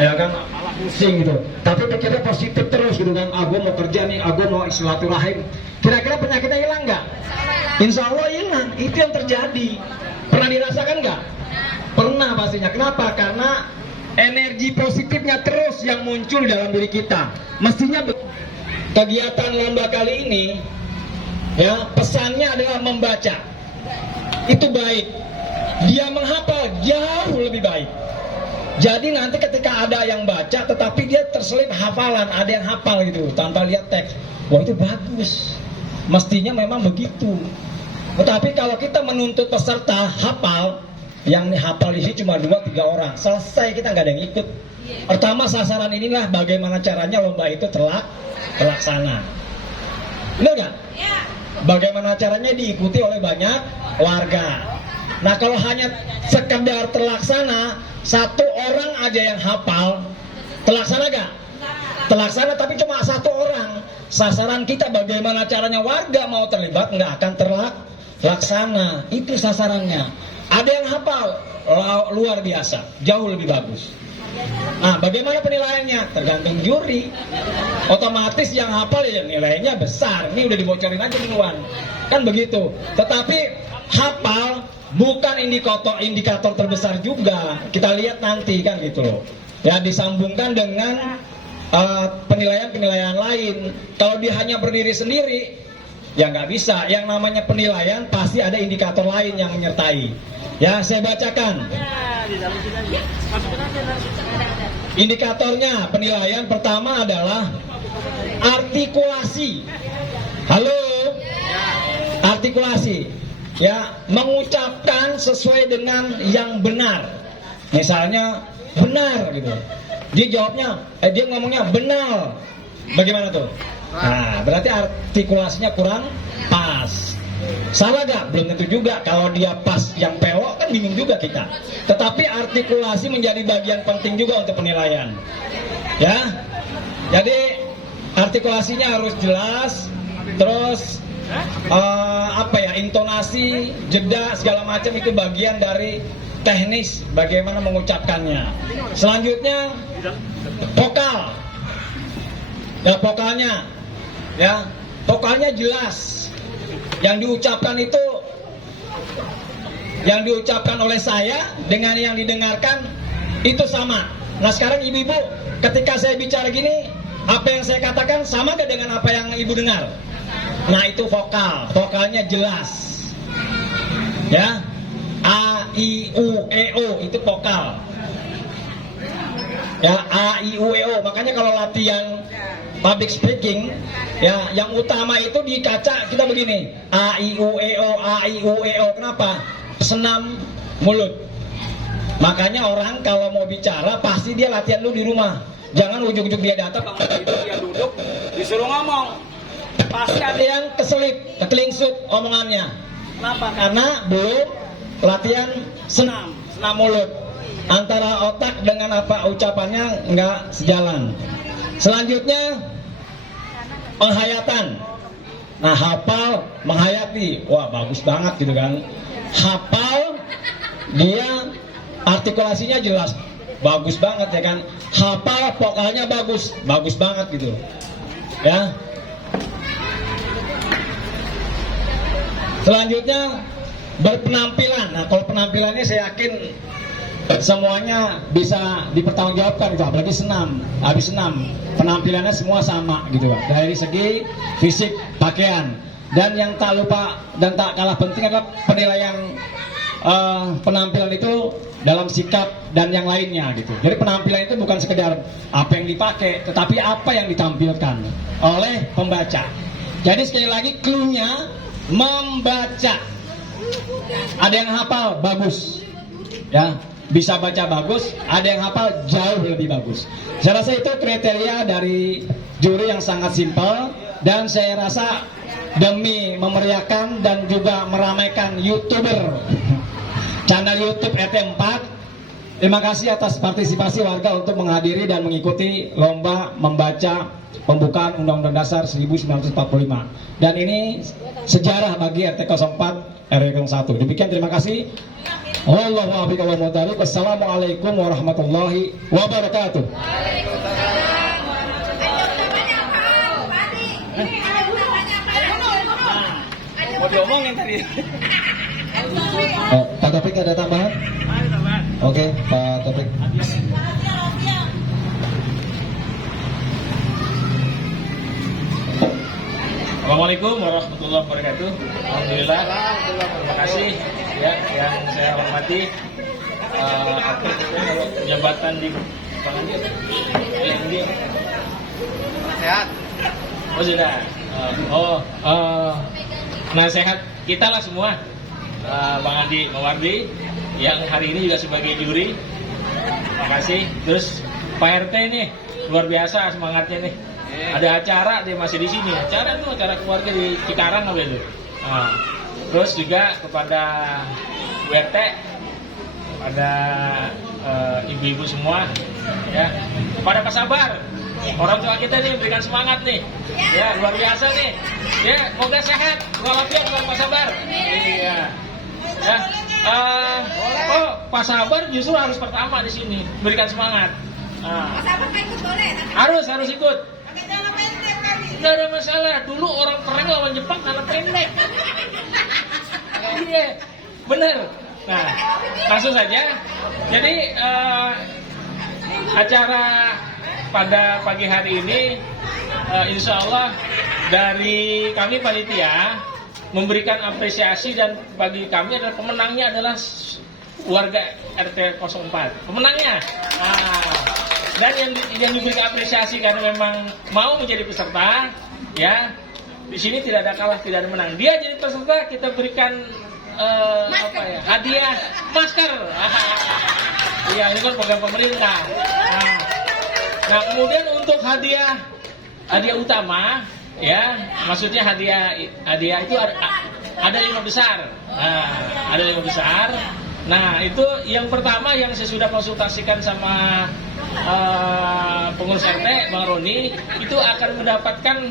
ya kan, pusing gitu. Tapi pikirnya positif terus gitu kan, gue mau kerja nih, gue mau silaturahim. Kira-kira penyakitnya hilang nggak? Insya Allah hilang. Itu yang terjadi. Pernah dirasakan nggak? Pernah pastinya. Kenapa? Karena energi positifnya terus yang muncul dalam diri kita. Mestinya kegiatan lomba kali ini, ya, pesannya adalah membaca. Itu baik. Dia menghafal jauh lebih baik. Jadi nanti ketika ada yang baca tetapi dia terselip hafalan, ada yang hafal gitu tanpa lihat teks, wah itu bagus. Mestinya memang begitu. Tetapi kalau kita menuntut peserta hafal, yang hafal di sini cuma 2-3 orang, selesai, kita nggak ada yang ikut. Pertama, sasaran inilah bagaimana caranya lomba itu terlaksana. Benar nggak? Bagaimana caranya diikuti oleh banyak warga. Nah, kalau hanya sekedar terlaksana, 1 orang aja yang hafal, terlaksana gak? Terlaksana, tapi cuma 1 orang. Sasaran kita bagaimana caranya warga mau terlibat, nggak akan terlaksana. Itu sasarannya. Ada yang hafal, luar biasa, jauh lebih bagus. Nah, bagaimana penilaiannya? Tergantung juri. Otomatis yang hafal ya nilainya besar. Ini udah dibocorin aja duluan. Kan begitu. Tetapi hafal bukan indikator terbesar juga. Kita lihat nanti kan gitu loh. Ya, disambungkan dengan penilaian-penilaian lain. Kalau dia hanya berdiri sendiri, ya nggak bisa. Yang namanya penilaian pasti ada indikator lain yang menyertai. Ya, saya bacakan. Indikatornya penilaian pertama adalah artikulasi. Halo? Artikulasi. Ya, mengucapkan sesuai dengan yang benar. Misalnya benar gitu. Dia jawabnya, dia ngomongnya benar. Bagaimana tuh? Nah, berarti artikulasinya kurang pas. Salah gak? Belum tentu juga. Kalau dia pas yang pelok kan bingung juga kita. Tetapi artikulasi menjadi bagian penting juga untuk penilaian. Ya. Jadi artikulasinya harus jelas. Terus intonasi, jeda segala macam itu bagian dari teknis bagaimana mengucapkannya. Selanjutnya vokal. Ya, vokalnya. Ya, vokalnya jelas. Yang diucapkan itu, yang diucapkan oleh saya dengan yang didengarkan itu sama. Nah, sekarang ibu-ibu, ketika saya bicara gini, apa yang saya katakan sama gak dengan apa yang ibu dengar? Nah, itu vokal. Vokalnya jelas. Ya, A, I, U, E, O itu vokal. Ya, A, I, U, E, O. Makanya kalau latihan public speaking, ya, yang utama itu di kaca kita begini, A, I, U, E, O, A, I, U, E, O. Kenapa? Senam mulut. Makanya orang kalau mau bicara pasti dia latihan dulu di rumah. Jangan ujuk-ujuk dia datang, dia duduk, disuruh ngomong. Pasti ada yang keselip, kelingsut omongannya. Kenapa? Karena belum latihan senam mulut. Antara otak dengan apa ucapannya nggak sejalan. Selanjutnya penghayatan. Nah, hafal, menghayati, wah bagus banget gitu kan. Hafal, dia artikulasinya jelas, bagus banget ya kan. Hafal, vokalnya bagus banget gitu. Ya. Selanjutnya berpenampilan. Nah, kalau penampilannya saya yakin semuanya bisa dipertanggungjawabkan gitu. Apalagi senam, habis senam penampilannya semua sama gitu Pak. Dari segi fisik, pakaian. Dan yang tak lupa dan tak kalah penting adalah penilaian penampilan itu dalam sikap dan yang lainnya gitu. Jadi penampilan itu bukan sekedar apa yang dipakai, tetapi apa yang ditampilkan oleh pembaca. Jadi sekali lagi clue-nya membaca. Ada yang hafal bagus, ya, bisa baca bagus. Ada yang hafal jauh lebih bagus. Saya rasa itu kriteria dari juri yang sangat simpel. Dan saya rasa demi memeriahkan dan juga meramaikan YouTuber channel YouTube RT4, terima kasih atas partisipasi warga untuk menghadiri dan mengikuti lomba membaca pembukaan Undang-Undang Dasar 1945. Dan ini sejarah bagi RT 04 RW 01. Demikian, terima kasih. Wallahu a'lam bishawab. Wassalamualaikum warahmatullahi wabarakatuh. Mau diomongin tadi. Pak Taufik ada tambahan? Ada tambahan. Oke, Pak Taufik. Assalamualaikum warahmatullahi wabarakatuh. Alhamdulillah. Terima kasih ya yang saya hormati. Jabatan di Sehat. Oh sudah. Nasihat kita lah semua. Bang Adi Mawardi yang hari ini juga sebagai juri. Terima kasih. Terus Pak RT nih luar biasa semangatnya nih. Ada acara dia masih di sini. Acara keluarga di Cikarang apa itu. Terus juga kepada WRT, kepada ibu-ibu semua, ya, kepada Pak Sabar, orang tua kita nih berikan semangat nih, ya luar biasa nih, ya semoga sehat, walafiat buat Pak Sabar. Iya. Ya. Pak Sabar justru harus pertama di sini berikan semangat. Pak Sabar ikut boleh. Harus ikut. Nggak ada masalah. Dulu orang perang lawan Jepang karena pendek. Iya, bener. Nah, langsung saja. Jadi acara pada pagi hari ini, insya Allah dari kami panitia memberikan apresiasi dan bagi kami adalah pemenangnya adalah warga RT 04. Pemenangnya. Dan yang diberikan apresiasi karena memang mau menjadi peserta, ya di sini tidak ada kalah, tidak ada menang. Dia jadi peserta, kita berikan hadiah masker. Iya, ini kan program pemerintah. Nah, kemudian untuk hadiah utama, ya maksudnya hadiah itu ada 5 besar. Ada 5 besar. Nah, itu yang pertama yang saya sudah konsultasikan sama pengurus RT, Bang Roni, itu akan mendapatkan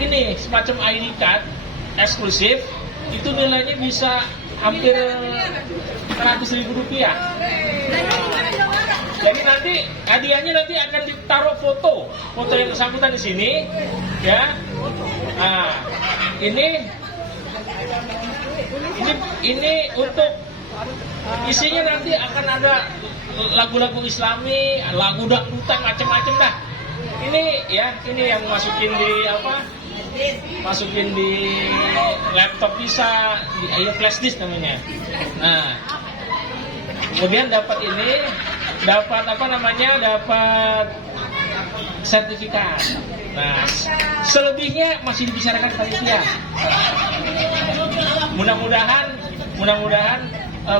ini semacam ID card eksklusif, itu nilainya bisa hampir 100.000 rupiah. Jadi nanti hadiahnya nanti akan ditaruh foto yang bersangkutan di sini, ya. Nah, ini untuk isinya nanti akan ada lagu-lagu Islami, lagu dangdutan macam-macam dah. Ini yang masukin di laptop bisa, flash disk namanya. Nah, kemudian dapat sertifikat. Nah, selebihnya masih dibicarakan panitia. Mudah-mudahan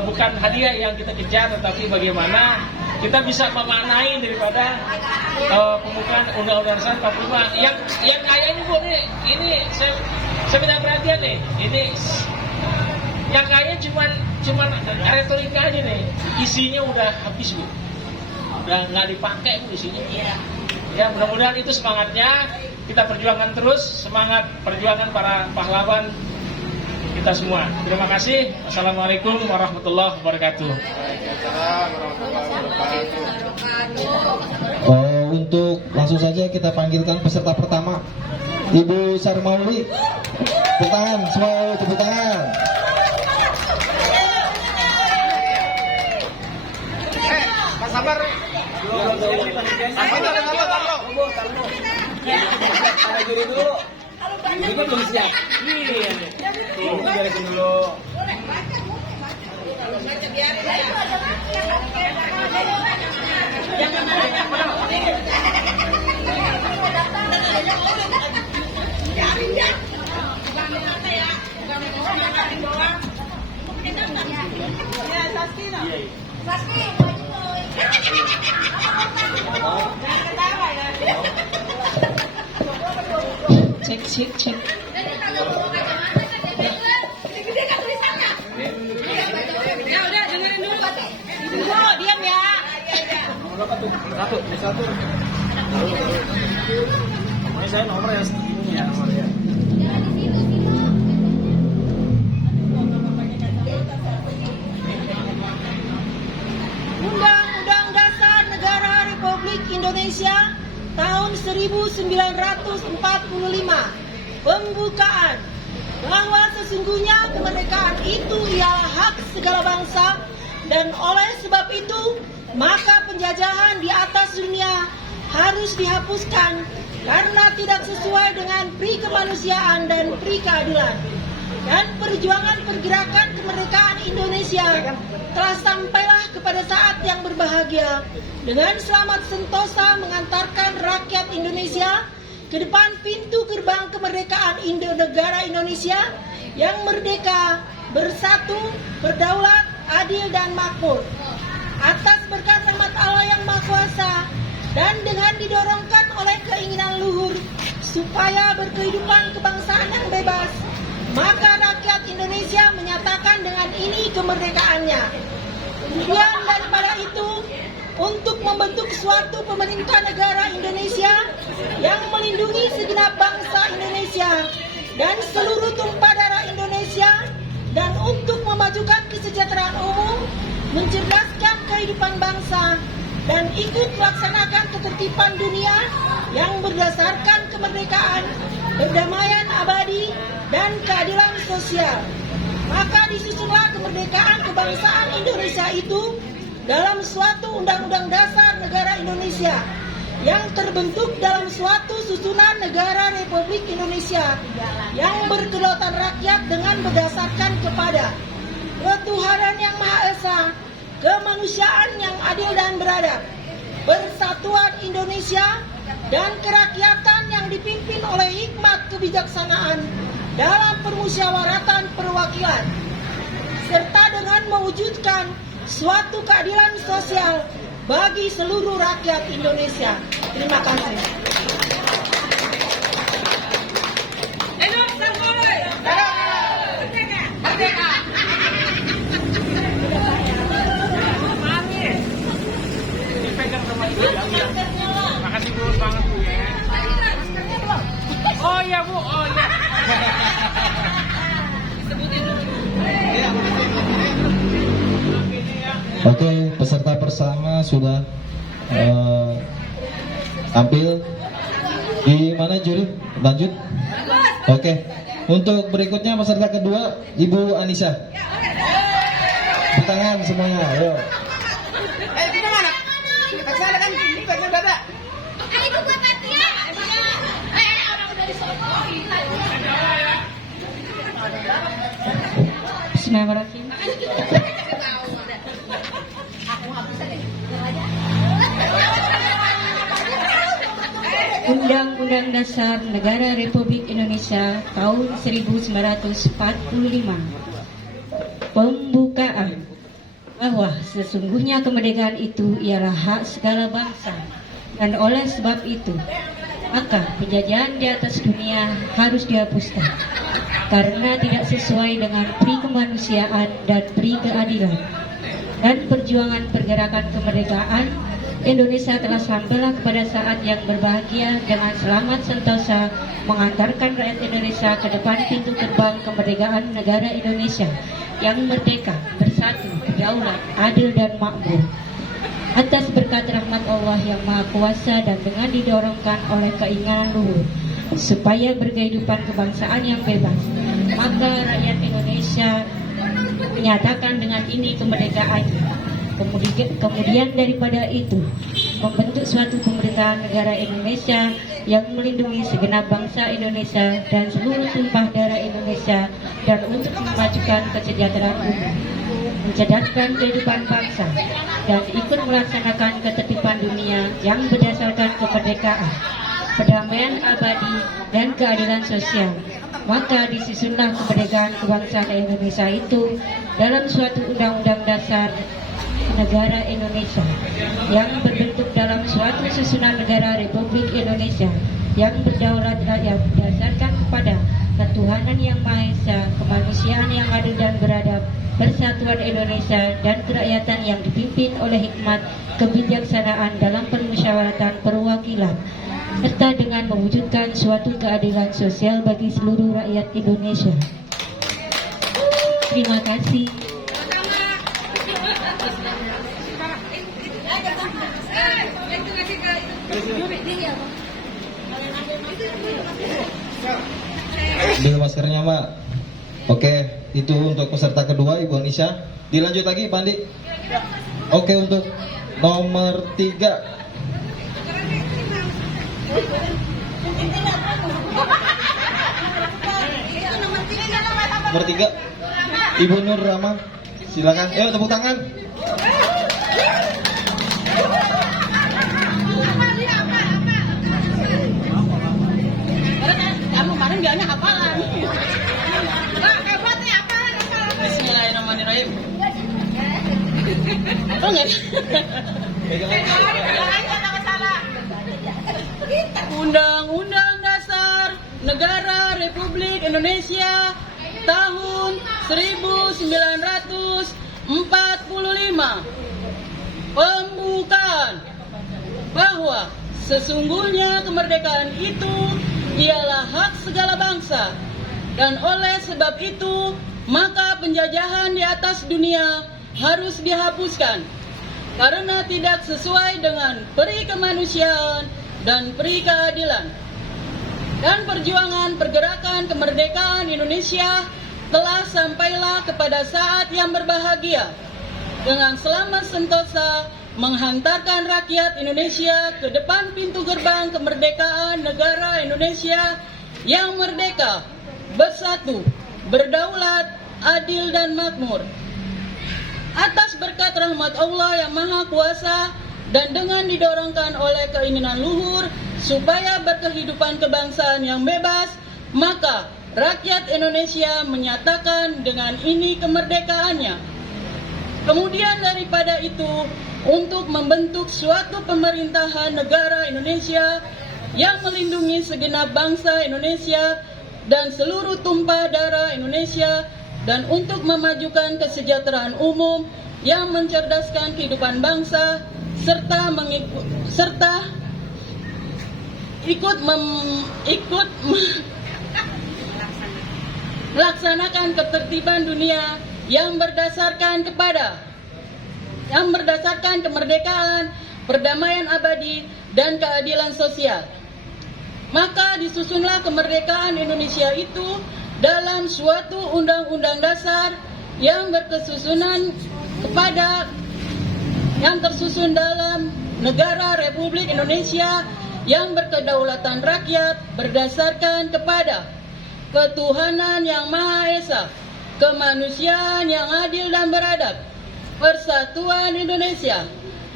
bukan hadiah yang kita kejar, tetapi bagaimana kita bisa memaknai daripada pembukaan Undang-Undang Dasar 45 yang kayaknya Bu, ini saya minta perhatian nih. Ini yang kayaknya cuman retorika aja nih. Isinya udah habis Bu. Udah nggak dipakai Bu isinya. Ya, mudah-mudahan itu semangatnya. Kita perjuangkan terus, semangat perjuangan para pahlawan kita semua. Terima kasih. Assalamualaikum warahmatullahi wabarakatuh. Untuk langsung saja kita panggilkan peserta pertama, Ibu Sarmauli. Tepuk tangan, semua tepuk tangan. Pak Sabar. Ada juri dulu. Juri kan belum siap. Iya. Tuh, beresin dulu. Cek. Ya udah dengerin dulu Pak. Dulu diam ya. Satu. Ini saya nomor yang segini ya nomornya. Indonesia tahun 1945. Pembukaan bahwa sesungguhnya kemerdekaan itu ialah hak segala bangsa, dan oleh sebab itu maka penjajahan di atas dunia harus dihapuskan karena tidak sesuai dengan pri kemanusiaan dan pri keadilan. Dan perjuangan pergerakan kemerdekaan Indonesia telah sampailah kepada saat yang berbahagia dengan selamat sentosa mengantarkan rakyat Indonesia ke depan pintu gerbang kemerdekaan negara Indonesia yang merdeka, bersatu, berdaulat, adil dan makmur. Atas berkat rahmat Allah yang Maha Kuasa dan dengan didorongkan oleh keinginan luhur supaya berkehidupan kebangsaan yang bebas, maka rakyat Indonesia menyatakan dengan ini kemerdekaannya. Kemudian daripada itu, untuk membentuk suatu pemerintah negara Indonesia yang melindungi segenap bangsa Indonesia dan seluruh tumpah darah Indonesia, dan untuk memajukan kesejahteraan umum, mencerdaskan kehidupan bangsa, dan ikut melaksanakan ketertiban dunia yang berdasarkan kemerdekaan, perdamaian abadi, dan keadilan sosial. Maka disusunlah kemerdekaan kebangsaan Indonesia itu dalam suatu Undang-Undang Dasar Negara Indonesia yang terbentuk dalam suatu susunan negara Republik Indonesia yang berkedaulatan rakyat dengan berdasarkan kepada ketuhanan yang Maha Esa, kemanusiaan yang adil dan beradab, persatuan Indonesia, dan kerakyatan yang dipimpin oleh hikmat kebijaksanaan dalam permusyawaratan perwakilan, serta dengan mewujudkan suatu keadilan sosial bagi seluruh rakyat Indonesia. Terima kasih. Makasih Bu, banget Bu ya. Oh iya Bu, oh iya. Oke, peserta pertama sudah tampil. Di mana juri? Lanjut. Oke. Untuk berikutnya peserta kedua, Ibu Anissa. Tangan semuanya, ayo. Bismillahirrahmanirrahim. Undang-Undang Dasar Negara Republik Indonesia tahun 1945. Pembukaan bahwa sesungguhnya kemerdekaan itu ialah hak segala bangsa, dan oleh sebab itu maka penjajahan di atas dunia harus dihapuskan karena tidak sesuai dengan pri kemanusiaan dan pri keadilan. Dan perjuangan pergerakan kemerdekaan Indonesia telah sampailah kepada saat yang berbahagia dengan selamat sentosa mengantarkan rakyat Indonesia ke depan pintu gerbang kemerdekaan negara Indonesia yang merdeka, bersatu, berdaulat, adil dan makmur. Atas berkat rahmat Allah yang Maha Kuasa dan dengan didorongkan oleh keinginan luhur supaya berkehidupan kebangsaan yang bebas, maka rakyat Indonesia menyatakan dengan ini kemerdekaannya. Kemudian daripada itu, membentuk suatu pemerintahan negara Indonesia yang melindungi segenap bangsa Indonesia dan seluruh tumpah darah Indonesia, dan untuk memajukan kesejahteraan umum, mencerdaskan kehidupan bangsa, dan ikut melaksanakan ketertiban dunia yang berdasarkan kemerdekaan, perdamaian abadi, dan keadilan sosial. Maka disusunlah kemerdekaan kebangsaan Indonesia itu dalam suatu Undang-Undang Dasar Negara Indonesia yang berbentuk dalam suatu susunan negara Republik Indonesia yang berdaulat rakyat berdasarkan kepada ketuhanan yang Maha Esa, kemanusiaan yang adil dan beradab, persatuan Indonesia, dan kerakyatan yang dipimpin oleh hikmat kebijaksanaan dalam permusyawaratan perwakilan, serta dengan mewujudkan suatu keadilan sosial bagi seluruh rakyat Indonesia. Terima kasih. Itu ngasih ke itu Ambil maskernya, Mbak. Oke, itu untuk peserta kedua Ibu Anisha. Dilanjut lagi, Pak Andi. Oke, untuk nomor 3. Nomor 3, Ibu Nur Rama. Silakan. Ayo tepuk tangan. Kamu kemarin bilangnya hafalan. Bismillahirrahmanirrahim. Oh enggak. Undang-Undang Dasar Negara Republik Indonesia tahun 1945. Pembukaan bahwa sesungguhnya kemerdekaan itu ialah hak segala bangsa, dan oleh sebab itu maka penjajahan di atas dunia harus dihapuskan karena tidak sesuai dengan peri kemanusiaan dan peri keadilan. Dan perjuangan pergerakan kemerdekaan Indonesia telah sampailah kepada saat yang berbahagia dengan selamat sentosa menghantarkan rakyat Indonesia ke depan pintu gerbang kemerdekaan negara Indonesia yang merdeka, bersatu, berdaulat, adil dan makmur. Atas berkat rahmat Allah yang Maha Kuasa dan dengan didorongkan oleh keinginan luhur supaya berkehidupan kebangsaan yang bebas, maka rakyat Indonesia menyatakan dengan ini kemerdekaannya. Kemudian daripada itu, untuk membentuk suatu pemerintahan negara Indonesia yang melindungi segenap bangsa Indonesia dan seluruh tumpah darah Indonesia, dan untuk memajukan kesejahteraan umum yang mencerdaskan kehidupan bangsa serta melaksanakan ketertiban dunia yang berdasarkan kemerdekaan, perdamaian abadi dan keadilan sosial. Maka disusunlah kemerdekaan Indonesia itu dalam suatu undang-undang dasar yang tersusun dalam negara Republik Indonesia yang berkedaulatan rakyat berdasarkan kepada ketuhanan yang Maha Esa, kemanusiaan yang adil dan beradab, persatuan Indonesia,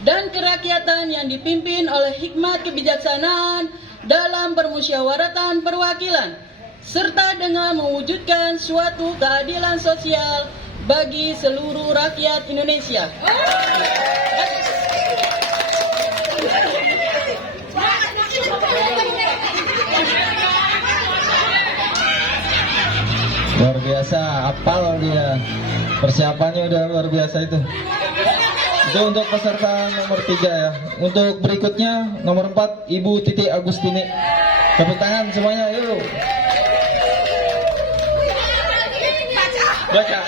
dan kerakyatan yang dipimpin oleh hikmat kebijaksanaan dalam permusyawaratan perwakilan, serta dengan mewujudkan suatu keadilan sosial bagi seluruh rakyat Indonesia. Luar biasa, apal dia. Persiapannya udah luar biasa itu. Itu untuk peserta nomor 3 ya. Untuk berikutnya nomor 4 Ibu Titi Agustini. Tepuk tangan semuanya, yuk. Baca.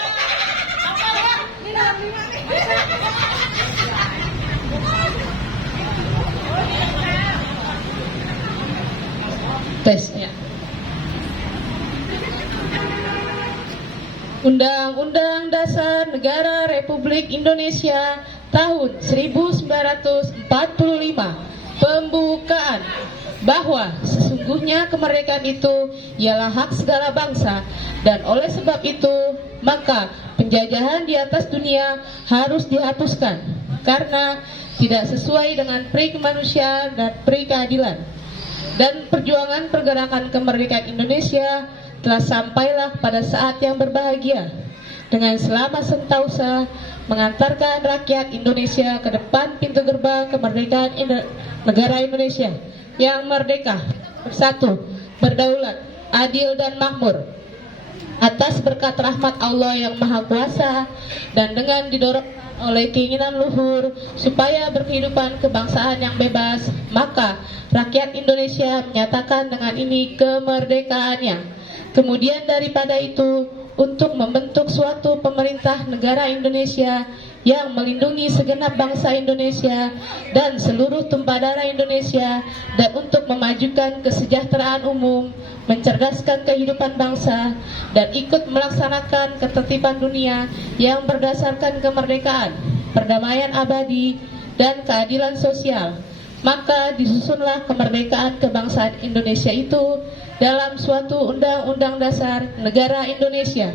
Tes ya. Undang-Undang Dasar Negara Republik Indonesia tahun 1945. Pembukaan bahwa sesungguhnya kemerdekaan itu ialah hak segala bangsa, dan oleh sebab itu maka penjajahan di atas dunia harus dihapuskan karena tidak sesuai dengan peri kemanusiaan dan peri keadilan. Dan perjuangan pergerakan kemerdekaan Indonesia telah sampailah pada saat yang berbahagia dengan selamat sentosa mengantarkan rakyat Indonesia ke depan pintu gerbang kemerdekaan negara Indonesia yang merdeka, bersatu, berdaulat, adil dan makmur. Atas berkat rahmat Allah yang Maha Kuasa dan dengan didorong oleh keinginan luhur supaya berkehidupan kebangsaan yang bebas, maka rakyat Indonesia menyatakan dengan ini kemerdekaannya. Kemudian daripada itu, untuk membentuk suatu pemerintah negara Indonesia yang melindungi segenap bangsa Indonesia dan seluruh tumpah darah Indonesia, dan untuk memajukan kesejahteraan umum, mencerdaskan kehidupan bangsa, dan ikut melaksanakan ketertiban dunia yang berdasarkan kemerdekaan, perdamaian abadi, dan keadilan sosial. Maka disusunlah kemerdekaan kebangsaan Indonesia itu dalam suatu Undang-Undang Dasar Negara Indonesia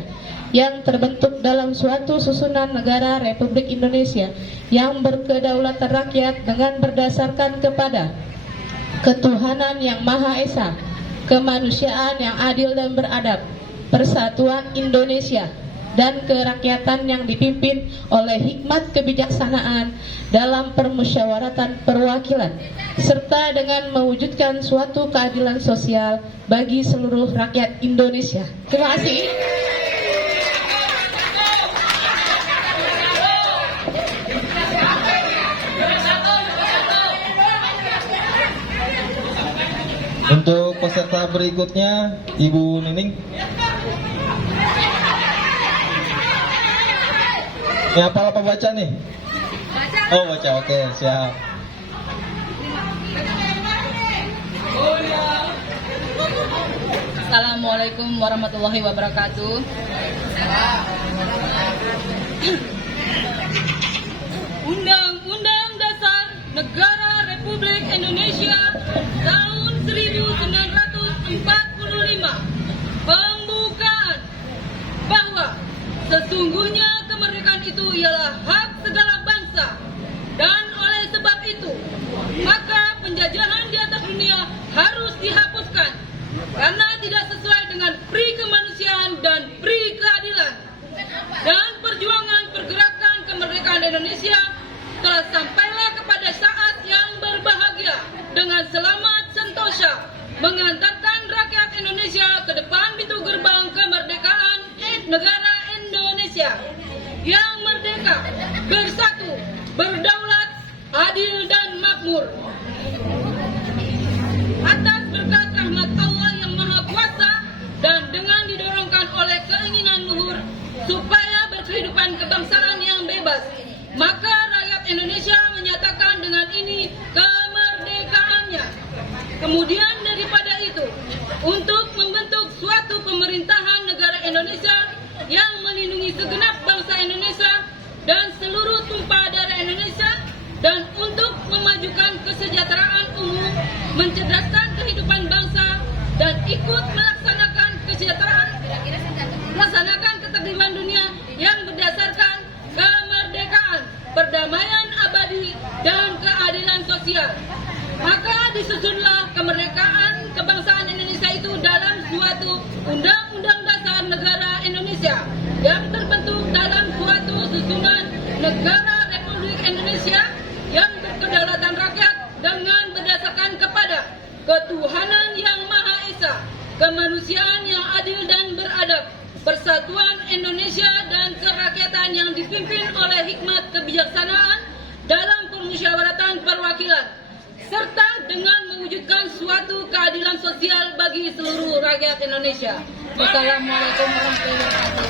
yang terbentuk dalam suatu susunan negara Republik Indonesia yang berkedaulatan rakyat dengan berdasarkan kepada ketuhanan yang Maha Esa, kemanusiaan yang adil dan beradab, persatuan Indonesia, dan kerakyatan yang dipimpin oleh hikmat kebijaksanaan dalam permusyawaratan perwakilan, serta dengan mewujudkan suatu keadilan sosial bagi seluruh rakyat Indonesia. Terima kasih. Untuk peserta berikutnya, Ibu Nining. Ini hafal apa baca nih? Oh, baca, oke, siap. Assalamualaikum warahmatullahi wabarakatuh. Undang-Undang Dasar Negara Republik Indonesia tahun 1945 pembukaan bahwa sesungguhnya kemerdekaan itu ialah hak segala bangsa, dan oleh sebab itu maka penjajahan di atas dunia harus dihapuskan karena tidak sesuai dengan pri kemanusiaan dan pri keadilan. Dan perjuangan pergerakan kemerdekaan Indonesia telah sampailah kepada saat yang berbahagia dengan selamat sentosa mengantarkan rakyat Indonesia ke depan pintu gerbang kemerdekaan negara Indonesia yang merdeka, bersatu, berdaulat, adil dan makmur. Atas berkat rahmat Allah yang Maha Kuasa dan dengan didorongkan oleh keinginan luhur supaya berkehidupan kebangsaan yang bebas, maka rakyat Indonesia menyatakan dengan ini kemerdekaannya. Kemudian daripada itu, untuk membentuk suatu pemerintahan negara Indonesia yang melindungi segenap bangsa Indonesia dan seluruh tumpah darah Indonesia, dan untuk memajukan kesejahteraan umum, mencerdaskan kehidupan bangsa, dan ikut melaksanakan melaksanakan ketertiban dunia yang berdasarkan kemerdekaan, perdamaian abadi, dan keadilan sosial. Maka disusunlah kemerdekaan kebangsaan Indonesia itu dalam suatu Undang-Undang Dasar Negara Indonesia yang terbentuk dalam suatu susunan negara Republik Indonesia yang berkedaulatan rakyat dengan berdasarkan kepada ketuhanan yang Maha Esa, kemanusiaan yang adil dan beradab, persatuan Indonesia, dan kerakyatan yang dipimpin oleh hikmat kebijaksanaan dalam permusyawaratan perwakilan, serta dengan mewujudkan suatu keadilan sosial bagi seluruh rakyat Indonesia. Wassalamualaikum warahmatullahi wabarakatuh.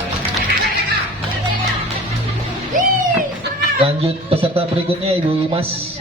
Lanjut peserta berikutnya, Ibu Imas.